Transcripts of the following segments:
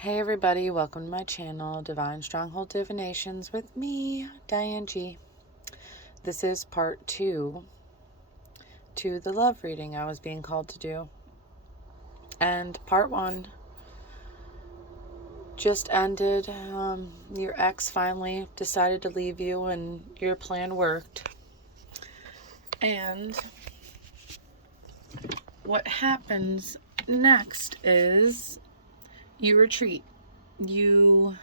Hey everybody, welcome to my channel, Divine Stronghold Divinations with me, Diane G. This is part 2 to the love reading I was being called to do. And part 1 just ended. Your ex finally decided to leave you and your plan worked. And what happens next is you retreat. You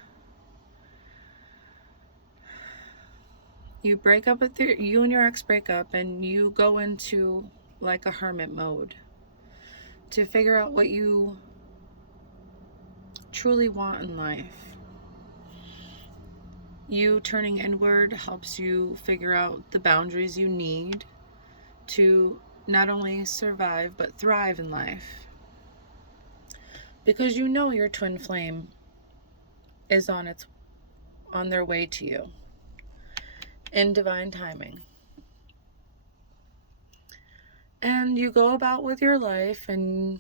break up with you and your ex break up, and you go into like a hermit mode to figure out what you truly want in life. You turning inward helps you figure out the boundaries you need to not only survive but thrive in life, because you know your twin flame is on their way to you in divine timing. And you go about with your life and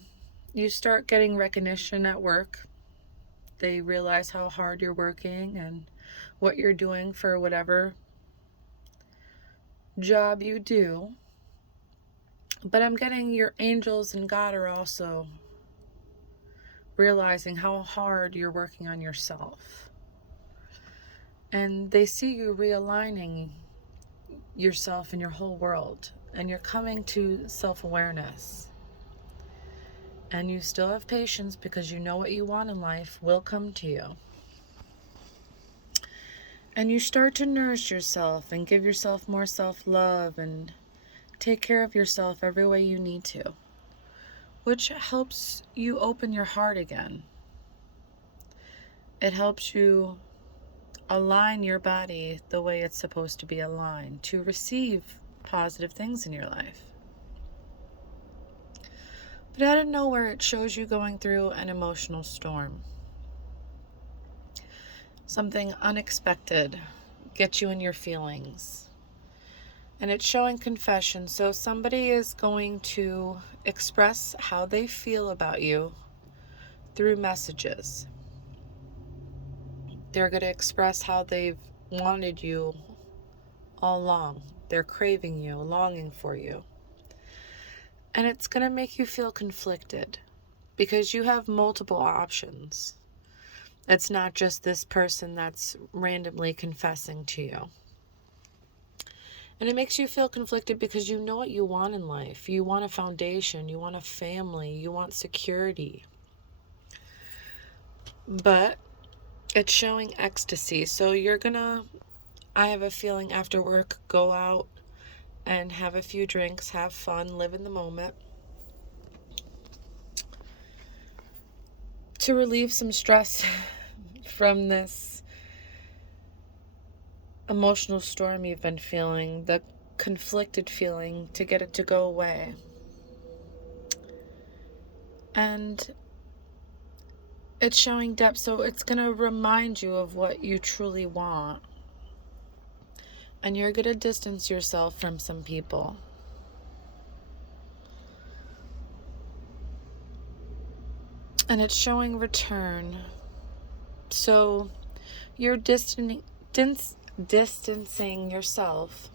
you start getting recognition at work. They realize how hard you're working and what you're doing for whatever job you do. But I'm getting your angels and God are also realizing how hard you're working on yourself. And they see you realigning yourself and your whole world. And you're coming to self-awareness. And you still have patience because you know what you want in life will come to you. And you start to nourish yourself and give yourself more self-love and take care of yourself every way you need to, which helps you open your heart again. It helps you align your body the way it's supposed to be aligned to receive positive things in your life. But out of nowhere, it shows you going through an emotional storm. Something unexpected gets you in your feelings. And it's showing confession. So somebody is going to express how they feel about you through messages. They're going to express how they've wanted you all along. They're craving you, longing for you. And it's going to make you feel conflicted because you have multiple options. It's not just this person that's randomly confessing to you. And it makes you feel conflicted because you know what you want in life. You want a foundation, you want a family, you want security. But it's showing ecstasy. So you're gonna, I have a feeling after work, go out and have a few drinks, have fun, live in the moment, to relieve some stress from this emotional storm you've been feeling, the conflicted feeling, to get it to go away. And it's showing depth, so it's going to remind you of what you truly want. And you're going to distance yourself from some people. And it's showing return. So you're distancing yourself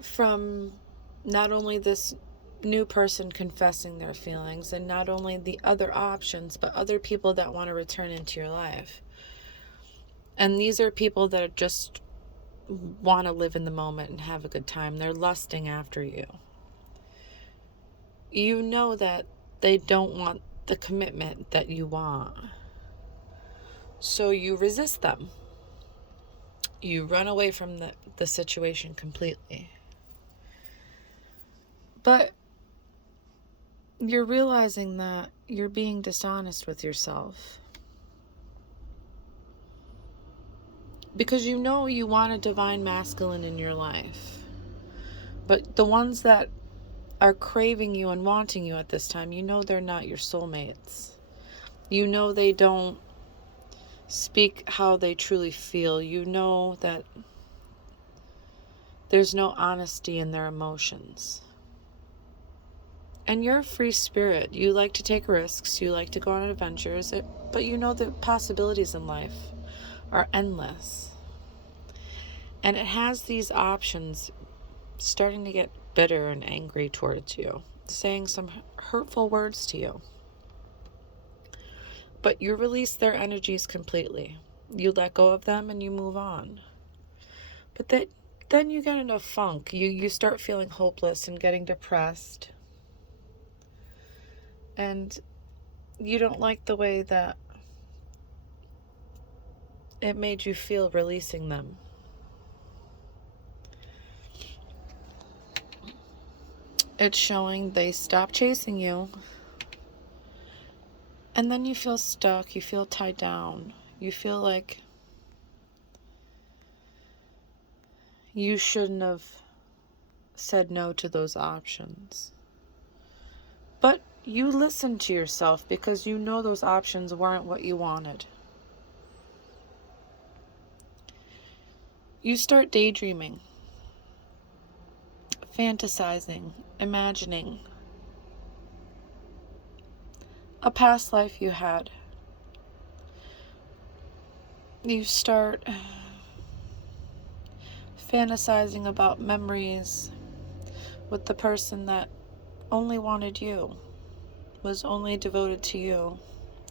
from not only this new person confessing their feelings and not only the other options, but other people that want to return into your life. And these are people that just want to live in the moment and have a good time. They're lusting after you. You know that they don't want the commitment that you want. So you resist them. You run away from the situation completely. But you're realizing that you're being dishonest with yourself. Because you know you want a divine masculine in your life. But the ones that are craving you and wanting you at this time, you know they're not your soulmates. You know they don't speak how they truly feel. You know that there's no honesty in their emotions. And you're a free spirit. You like to take risks. You like to go on adventures. But you know the possibilities in life are endless. And it has these options starting to get bitter and angry towards you, saying some hurtful words to you. But you release their energies completely. You let go of them and you move on. But then you get in a funk. You start feeling hopeless and getting depressed. And you don't like the way that it made you feel releasing them. It's showing they stop chasing you. And then you feel stuck. You feel tied down. You feel like you shouldn't have said no to those options. But you listen to yourself because you know those options weren't what you wanted. You start daydreaming, fantasizing, imagining a past life you had. You start fantasizing about memories with the person that only wanted you, was only devoted to you,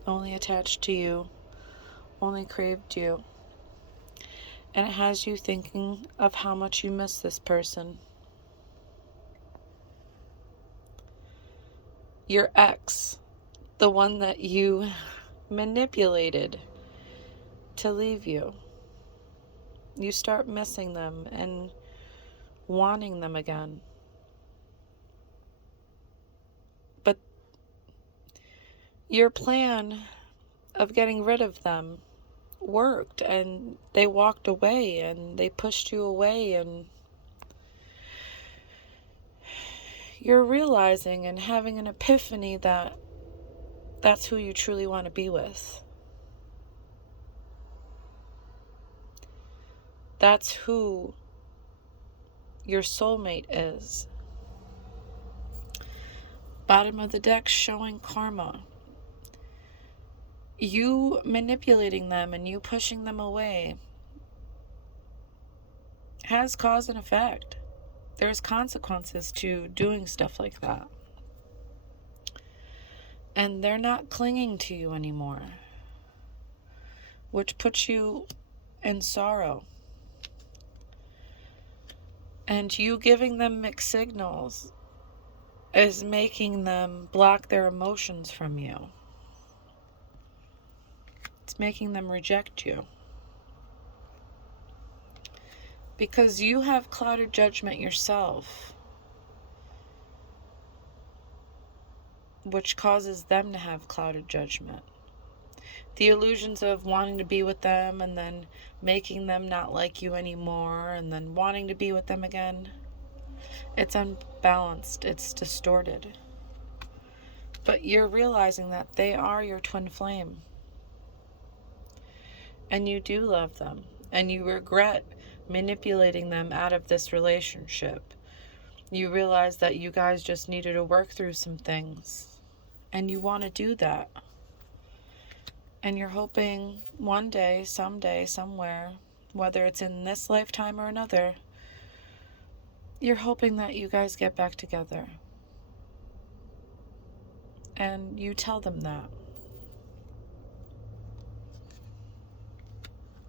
only attached to you, only craved you. And it has you thinking of how much you miss this person. Your ex, the one that you manipulated to leave you. You start missing them and wanting them again. But your plan of getting rid of them worked, and they walked away and they pushed you away, and you're realizing and having an epiphany that that's who you truly want to be with. That's who your soulmate is. Bottom of the deck showing karma. You manipulating them and you pushing them away has cause and effect. There's consequences to doing stuff like that. And they're not clinging to you anymore, which puts you in sorrow. And you giving them mixed signals is making them block their emotions from you. It's making them reject you. Because you have clouded judgment yourself, which causes them to have clouded judgment. The illusions of wanting to be with them and then making them not like you anymore and then wanting to be with them again. It's unbalanced. It's distorted. But you're realizing that they are your twin flame. And you do love them. And you regret manipulating them out of this relationship. You realize that you guys just needed to work through some things. And you want to do that. And you're hoping one day, someday, somewhere, whether it's in this lifetime or another, you're hoping that you guys get back together. And you tell them that.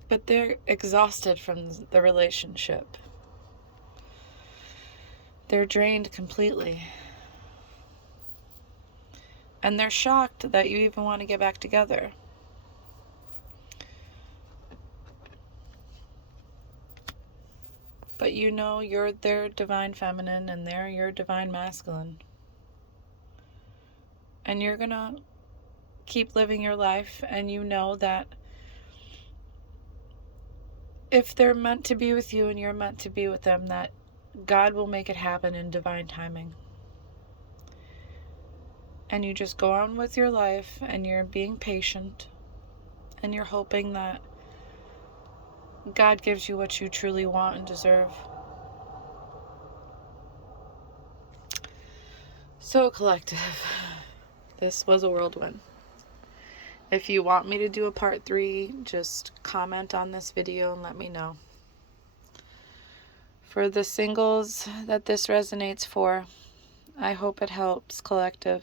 But they're exhausted from the relationship. They're drained completely. And they're shocked that you even want to get back together. But you know you're their divine feminine and they're your divine masculine. And you're gonna keep living your life, and you know that if they're meant to be with you and you're meant to be with them, that God will make it happen in divine timing. And you just go on with your life and you're being patient and you're hoping that God gives you what you truly want and deserve. So, collective, this was a whirlwind. If you want me to do a part 3, just comment on this video and let me know. For the singles that this resonates for, I hope it helps, collective.